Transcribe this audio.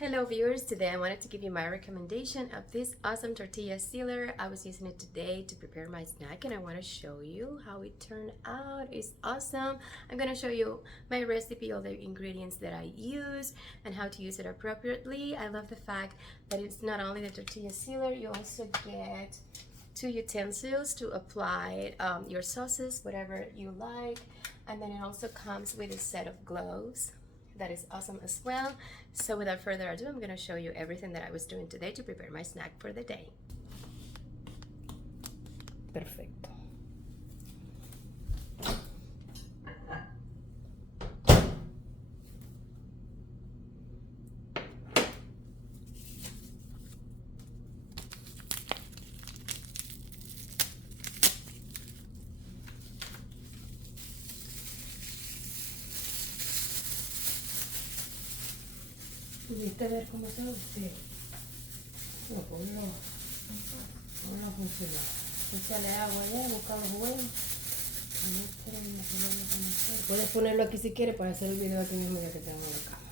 Hello viewers, today I wanted to give you my recommendation of this awesome tortilla sealer. I was using it today to prepare my snack and I want to show you how it turned out. It's awesome. I'm going to show you my recipe, all the ingredients that I use and how to use it appropriately. I love the fact that it's not only the tortilla sealer, you also get 2 utensils to apply your sauces, whatever you like, and then it also comes with a set of gloves. That is awesome as well. So without further ado, I'm going to show you everything that I was doing today to prepare my snack for the day. Perfecto. ¿Pudiste ver cómo se usted? No, pues no funciona. Échale agua ya, busca los huevos. Puedes ponerlo aquí si quieres para hacer el video aquí mismo ya que tengo la cámara.